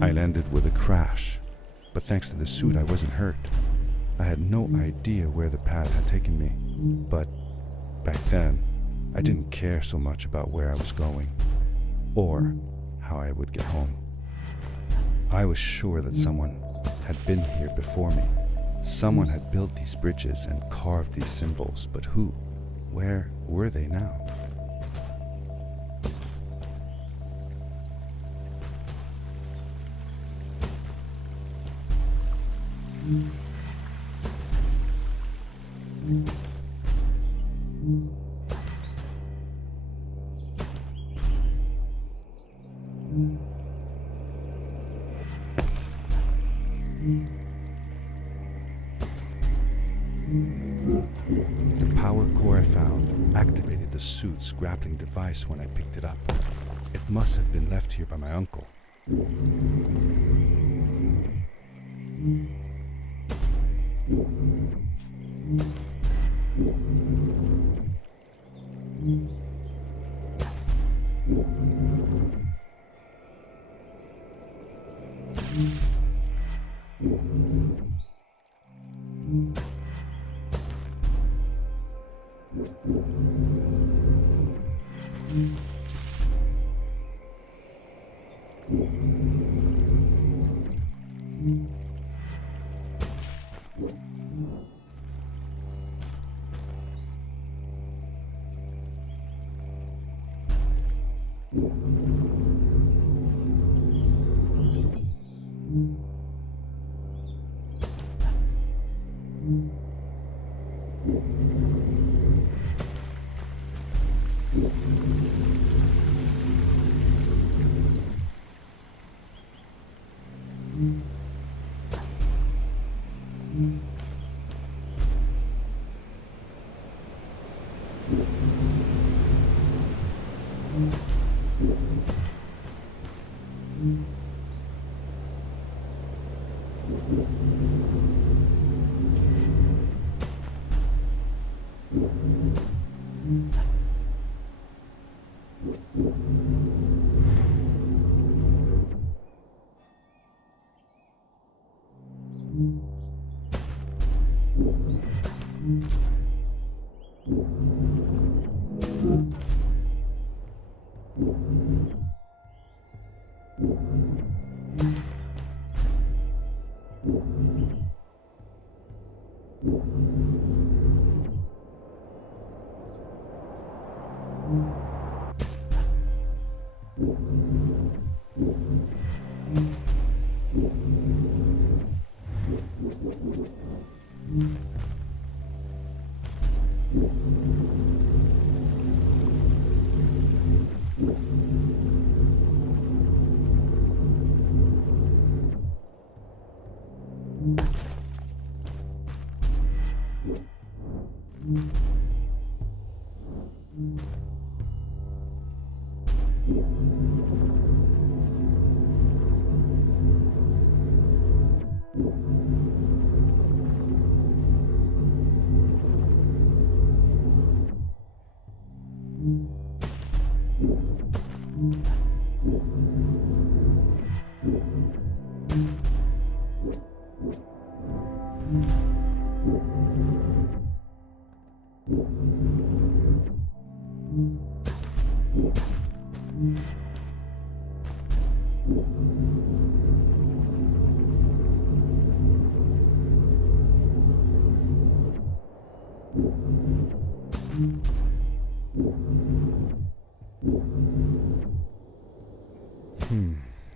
I landed with a crash, but thanks to the suit I wasn't hurt. I had no idea where the pad had taken me, but back then I didn't care so much about where I was going or how I would get home. I was sure that someone had been here before me. Someone had built these bridges and carved these symbols, but who? Where were they now? The power core I found activated the suit's grappling device when I picked it up. It must have been left here by my uncle.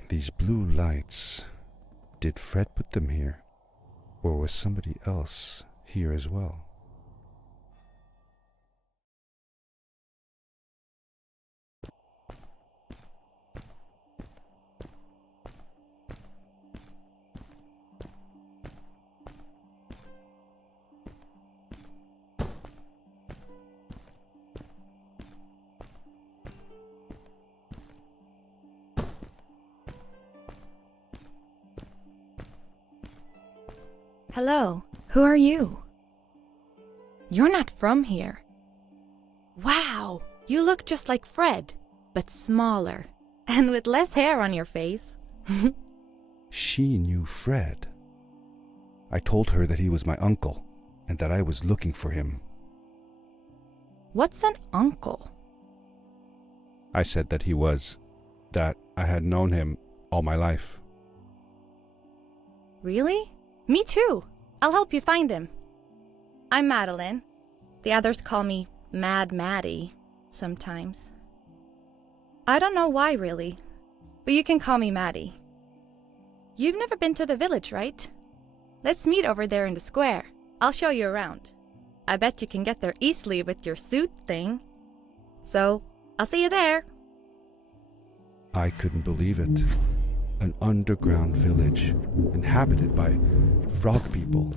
These blue lights, did Fred put them here? Or was somebody else here as well? Hello, who are you? You're not from here. Wow, you look just like Fred, but smaller, and with less hair on your face. She knew Fred. I told her that he was my uncle and that I was looking for him. What's an uncle? I said that I had known him all my life. Really? Me too. I'll help you find him. I'm Madeline. The others call me Mad Maddie sometimes. I don't know why really, but you can call me Maddie. You've never been to the village, right? Let's meet over there in the square. I'll show you around. I bet you can get there easily with your suit thing. So, I'll see you there. I couldn't believe it. An underground village inhabited by frog people,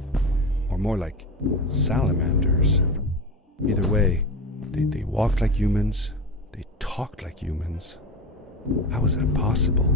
or more like salamanders. Either way, they walked like humans, they talked like humans. How is that possible?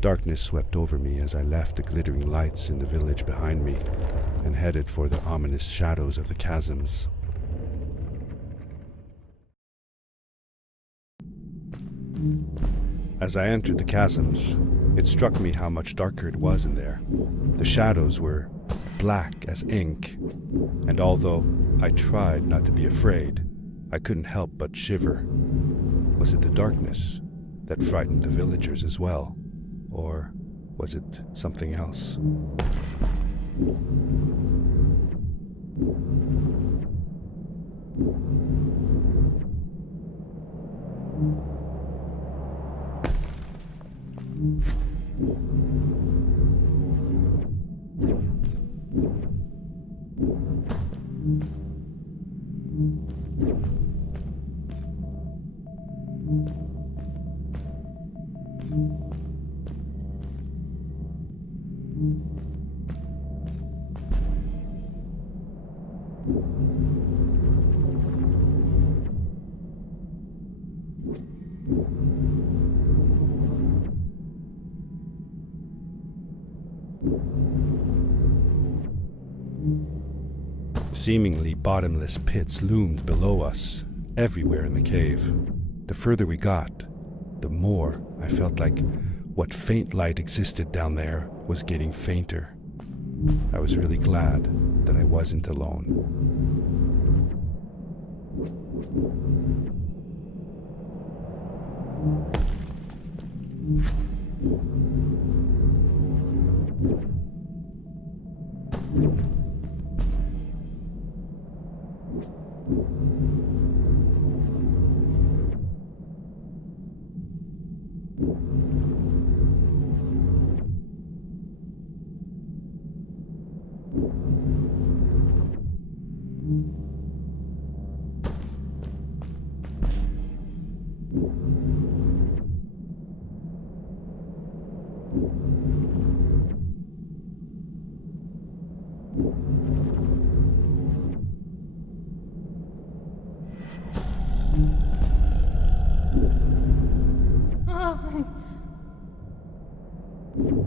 Darkness swept over me as I left the glittering lights in the village behind me and headed for the ominous shadows of the chasms. As I entered the chasms, it struck me how much darker it was in there. The shadows were black as ink, and although I tried not to be afraid, I couldn't help but shiver. Was it the darkness that frightened the villagers as well? Or was it something else? Seemingly bottomless pits loomed below us, everywhere in the cave. The further we got, the more I felt like what faint light existed down there was getting fainter. I was really glad that I wasn't alone.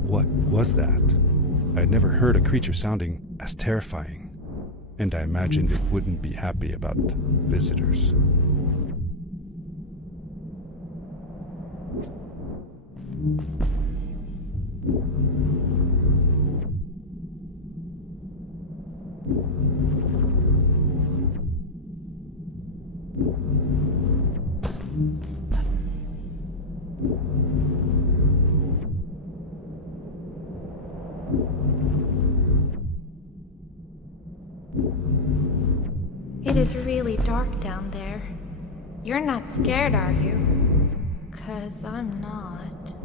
What was that? I had never heard a creature sounding as terrifying, and I imagined it wouldn't be happy about visitors. It is really dark down there. You're not scared, are you? 'Cause I'm not.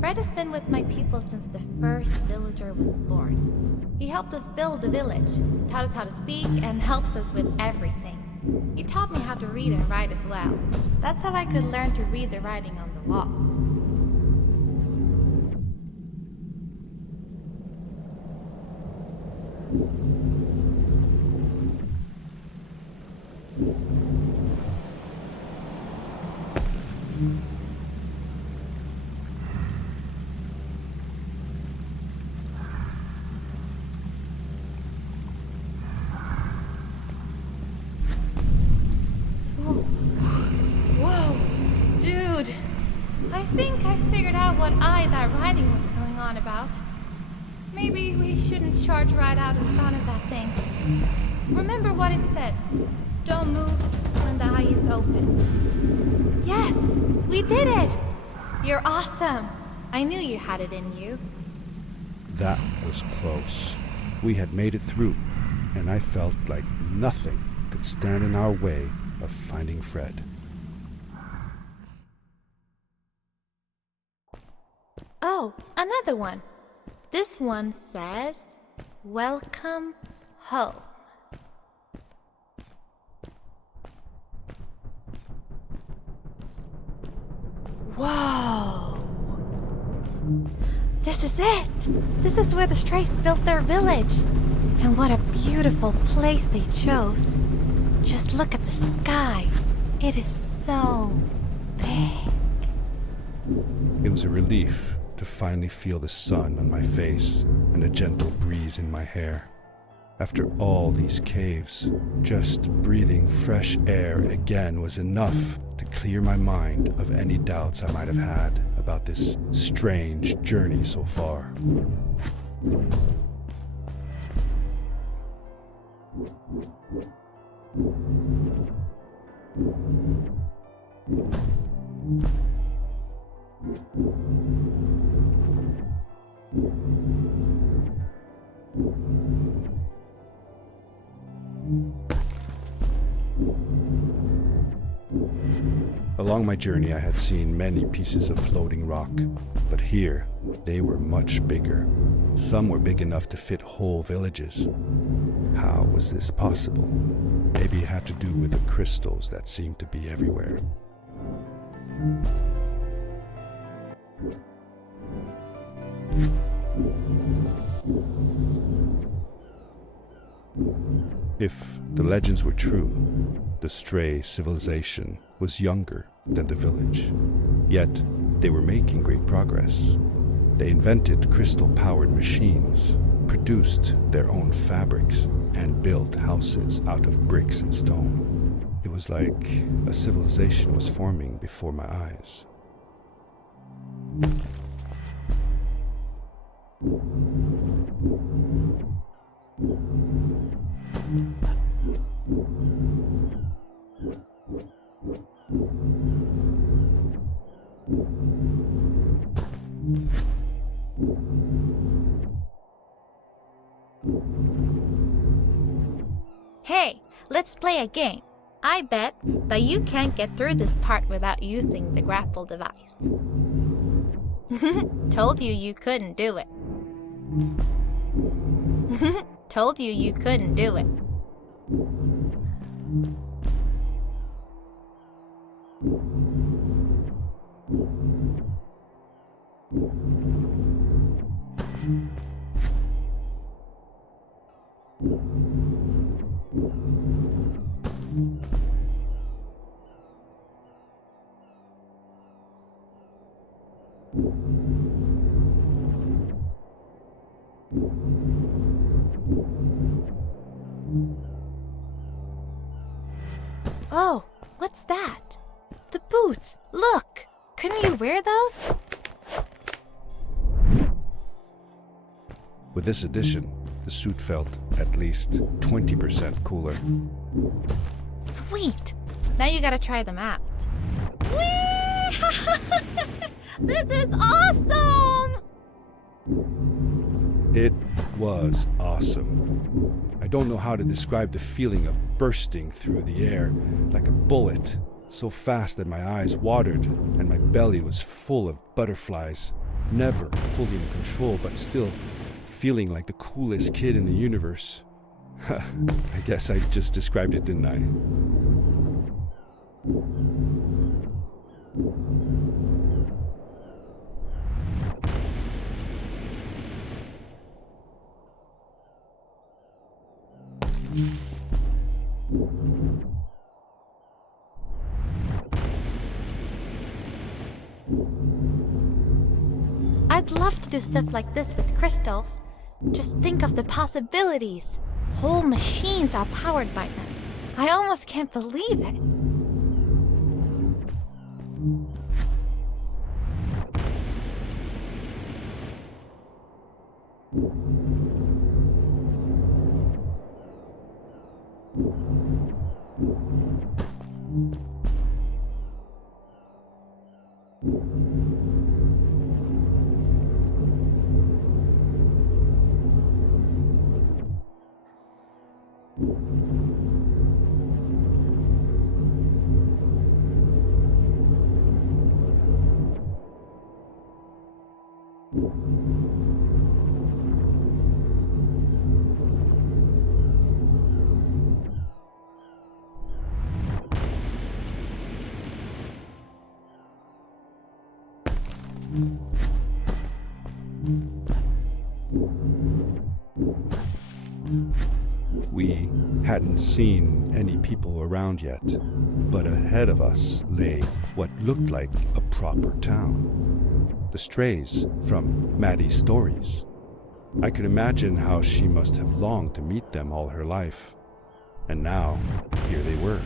Fred has been with my people since the first villager was born. He helped us build the village, taught us how to speak, and helps us with everything. He taught me how to read and write as well. That's how I could learn to read the writing on the walls. I think I figured out what that writing was going on about. Maybe we shouldn't charge right out in front of that thing. Remember what it said. Don't move when the eye is open. Yes, we did it! You're awesome. I knew you had it in you. That was close. We had made it through, and I felt like nothing could stand in our way of finding Fred. Oh, another one. This one says, "Welcome home." Whoa! This is it! This is where the Strays built their village. And what a beautiful place they chose. Just look at the sky. It is so big. It was a relief to finally feel the sun on my face and a gentle breeze in my hair. After all these caves, just breathing fresh air again was enough to clear my mind of any doubts I might have had about this strange journey so far. Along my journey, I had seen many pieces of floating rock, but here they were much bigger. Some were big enough to fit whole villages. How was this possible? Maybe it had to do with the crystals that seemed to be everywhere. If the legends were true, the Stray civilization was younger than the village. Yet, they were making great progress. They invented crystal-powered machines, produced their own fabrics and built houses out of bricks and stone. It was like a civilization was forming before my eyes. Hey, let's play a game. I bet that you can't get through this part without using the grapple device. Told you you couldn't do it. Told you you couldn't do it. Oh, what's that? The boots! Look! Couldn't you wear those? With this addition, the suit felt at least 20% cooler. Sweet! Now you gotta try them out. Whee! This is awesome! It was awesome. I don't know how to describe the feeling of bursting through the air like a bullet, so fast that my eyes watered and my belly was full of butterflies, never fully in control but still feeling like the coolest kid in the universe. I guess I just described it, didn't I? I'd love to do stuff like this with crystals. Just think of the possibilities. Whole machines are powered by them. I almost can't believe it. We hadn't seen any people around yet, but ahead of us lay what looked like a proper town. The strays from Maddie's stories. I could imagine how she must have longed to meet them all her life. And now, here they were.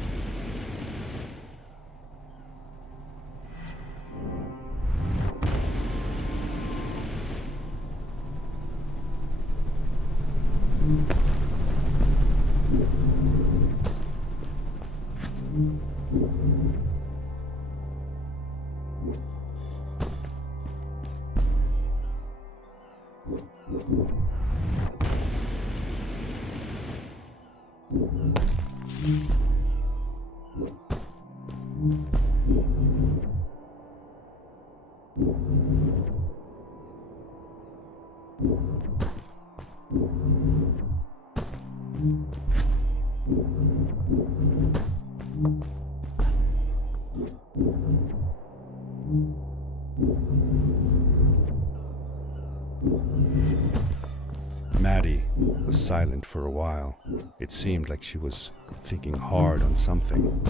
Maddie was silent for a while. It seemed like she was thinking hard on something.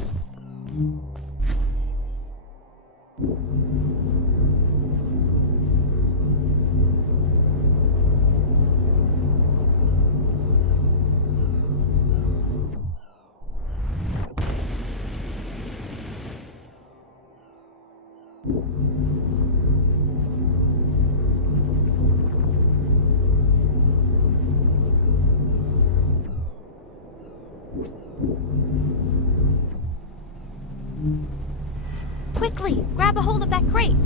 Quickly, grab a hold of that crate.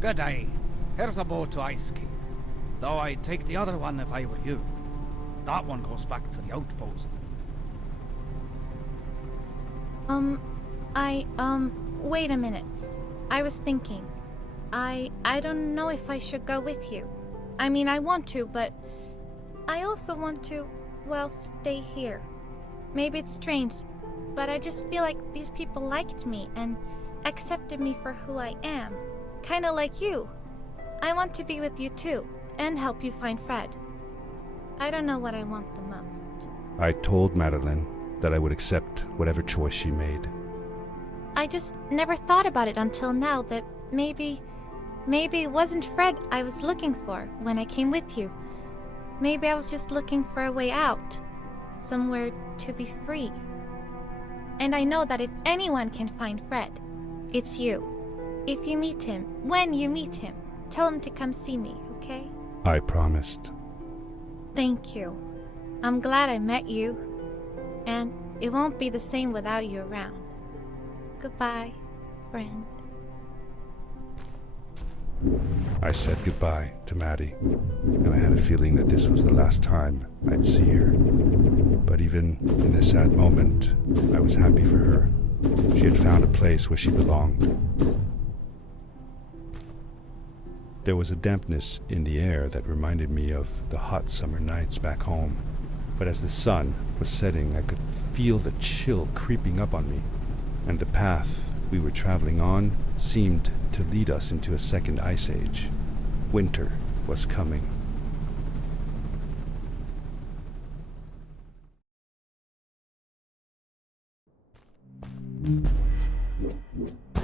Good day. Here's a boat to Ice Cave. Though I'd take the other one if I were you. That one goes back to the outpost. Wait a minute. I was thinking. I don't know if I should go with you. I mean, I want to, but I also want to, well, stay here. Maybe it's strange, but I just feel like these people liked me and accepted me for who I am. Kinda like you. I want to be with you too, and help you find Fred. I don't know what I want the most. I told Madeline that I would accept whatever choice she made. I just never thought about it until now that maybe it wasn't Fred I was looking for when I came with you. Maybe I was just looking for a way out. Somewhere to be free. And I know that if anyone can find Fred, it's you. If you meet him, when you meet him, tell him to come see me, okay? I promised. Thank you. I'm glad I met you. And it won't be the same without you around. Goodbye, friend. I said goodbye to Maddie, and I had a feeling that this was the last time I'd see her. But even in this sad moment, I was happy for her. She had found a place where she belonged. There was a dampness in the air that reminded me of the hot summer nights back home. But as the sun was setting, I could feel the chill creeping up on me, and the path we were traveling on seemed to lead us into a second ice age. Winter was coming.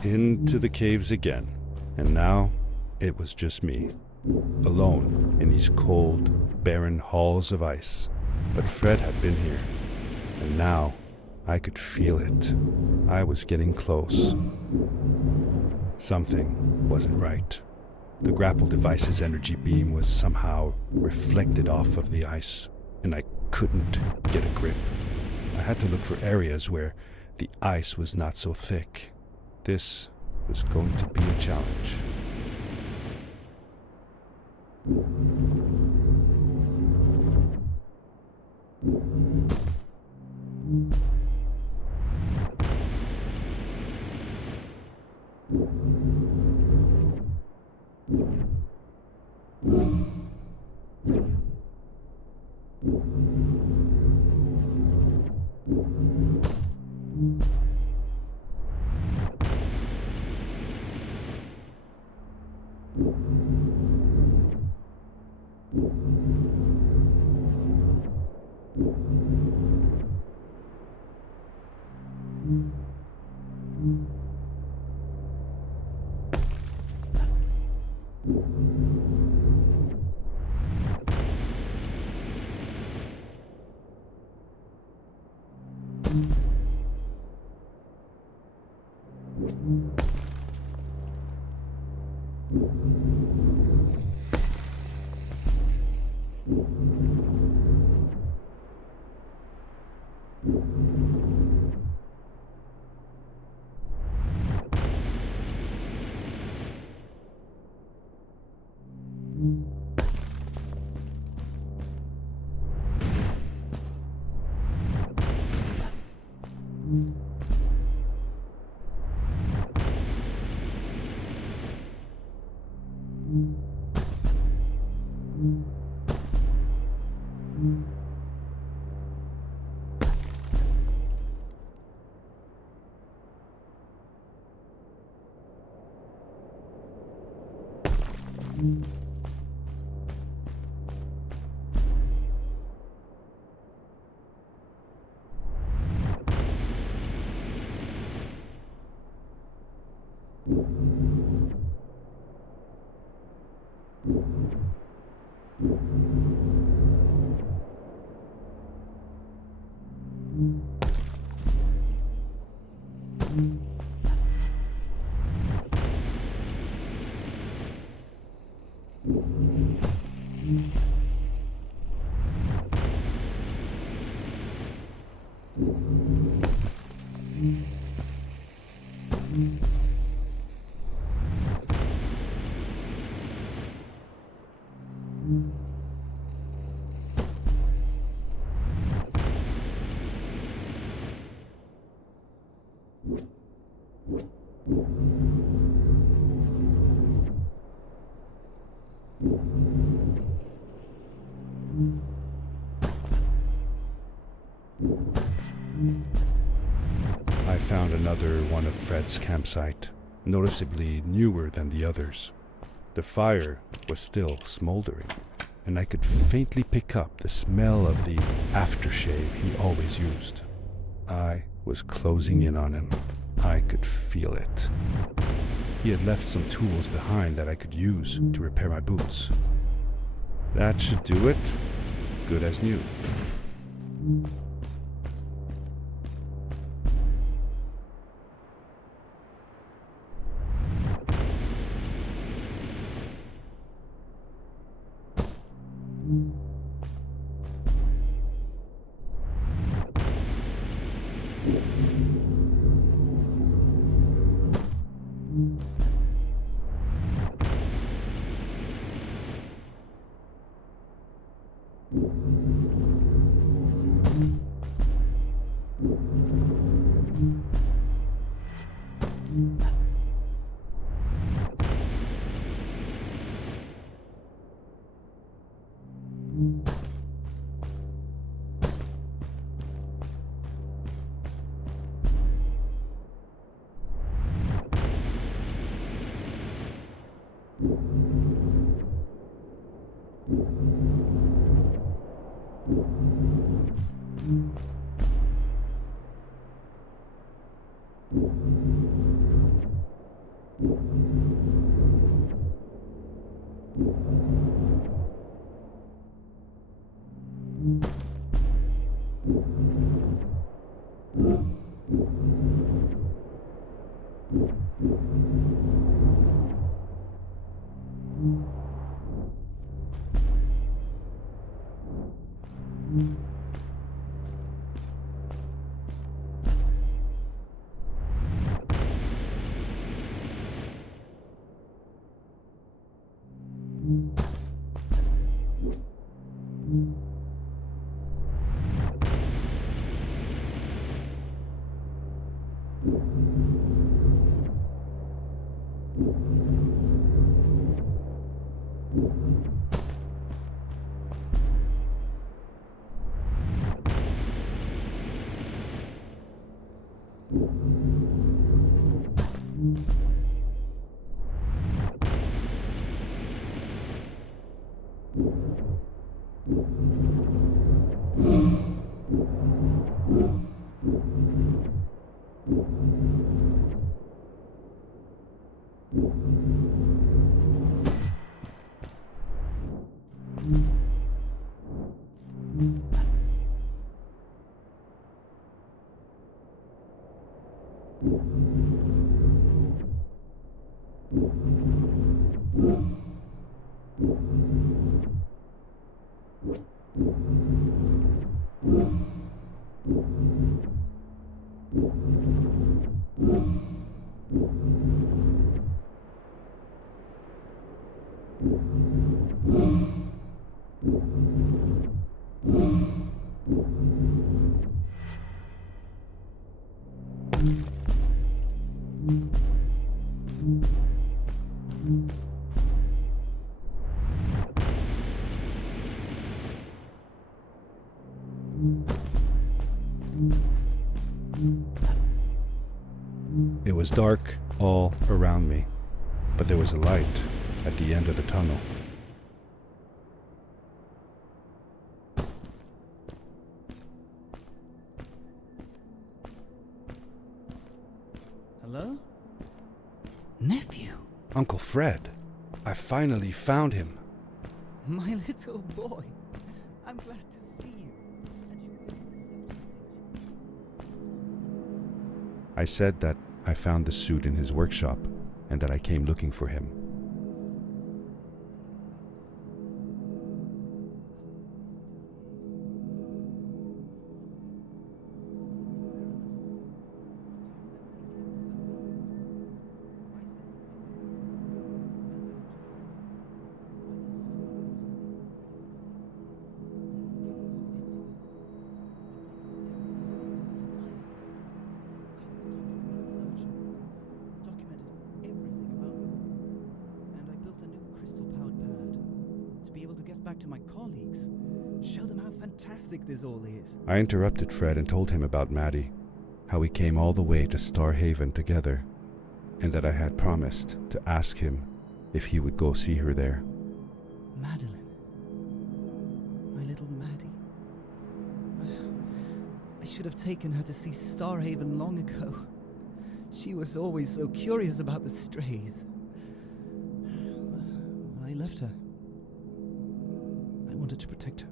Into the caves again, and now it was just me, alone in these cold, barren halls of ice. But Fred had been here, and now I could feel it. I was getting close. Something wasn't right. The grapple device's energy beam was somehow reflected off of the ice, and I couldn't get a grip. I had to look for areas where the ice was not so thick. This was going to be a challenge. I found another one of Fred's campsite, noticeably newer than the others. The fire was still smoldering, and I could faintly pick up the smell of the aftershave he always used. I was closing in on him. I could feel it. He had left some tools behind that I could use to repair my boots. That should do it. Good as new. It was dark all around me, but there was a light at the end of the tunnel. Hello? Nephew? Uncle Fred, I finally found him. My little boy. I'm glad to see you. I said that I found the suit in his workshop and that I came looking for him. Back to my colleagues. Show them how fantastic this all is. I interrupted Fred and told him about Maddie, how we came all the way to Starhaven together, and that I had promised to ask him if he would go see her there. Madeline. My little Maddie. I should have taken her to see Starhaven long ago. She was always so curious about the strays. I left her. I wanted to protect her.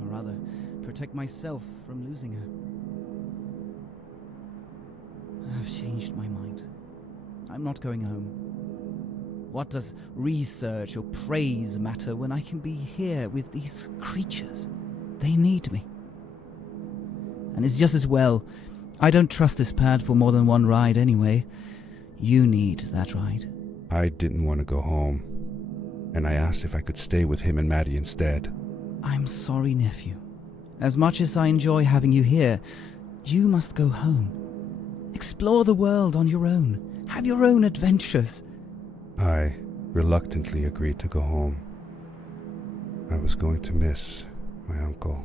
Or rather, protect myself from losing her. I've changed my mind. I'm not going home. What does research or praise matter when I can be here with these creatures? They need me. And it's just as well. I don't trust this pad for more than one ride anyway. You need that ride. I didn't want to go home, and I asked if I could stay with him and Maddie instead. I'm sorry, nephew. As much as I enjoy having you here, you must go home. Explore the world on your own. Have your own adventures. I reluctantly agreed to go home. I was going to miss my uncle.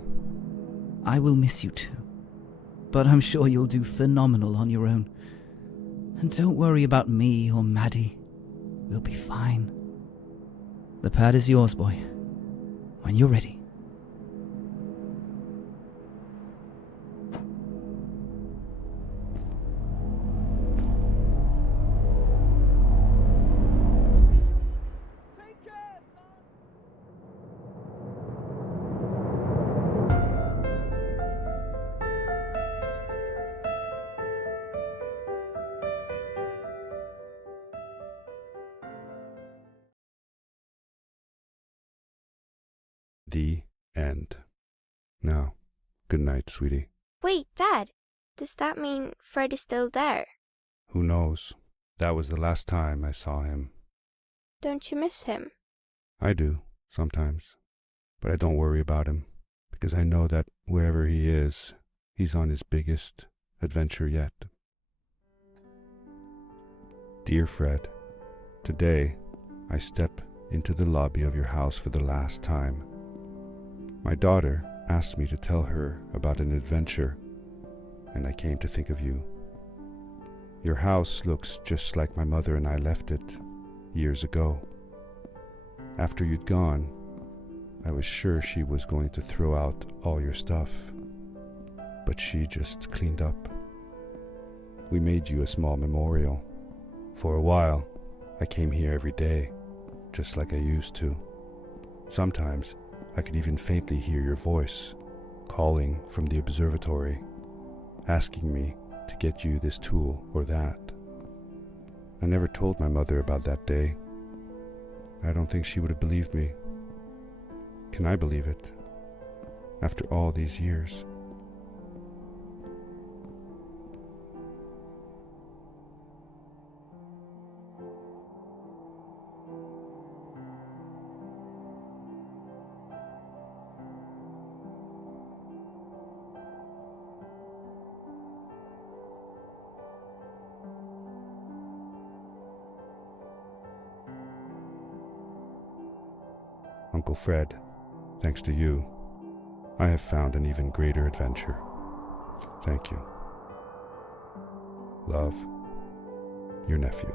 I will miss you too. But I'm sure you'll do phenomenal on your own. And don't worry about me or Maddie. We'll be fine. The pad is yours, boy. When you're ready. The end. Now, good night, sweetie. Wait, Dad. Does that mean Fred is still there? Who knows? That was the last time I saw him. Don't you miss him? I do, sometimes. But I don't worry about him, because I know that wherever he is, he's on his biggest adventure yet. Dear Fred, today I step into the lobby of your house for the last time. My daughter asked me to tell her about an adventure, and I came to think of you. Your house looks just like my mother and I left it years ago. After you'd gone, I was sure she was going to throw out all your stuff, but she just cleaned up. We made you a small memorial. For a while, I came here every day, just like I used to. Sometimes, I could even faintly hear your voice, calling from the observatory, asking me to get you this tool or that. I never told my mother about that day. I don't think she would have believed me. Can I believe it? After all these years? Uncle Fred, thanks to you, I have found an even greater adventure. Thank you. Love, your nephew.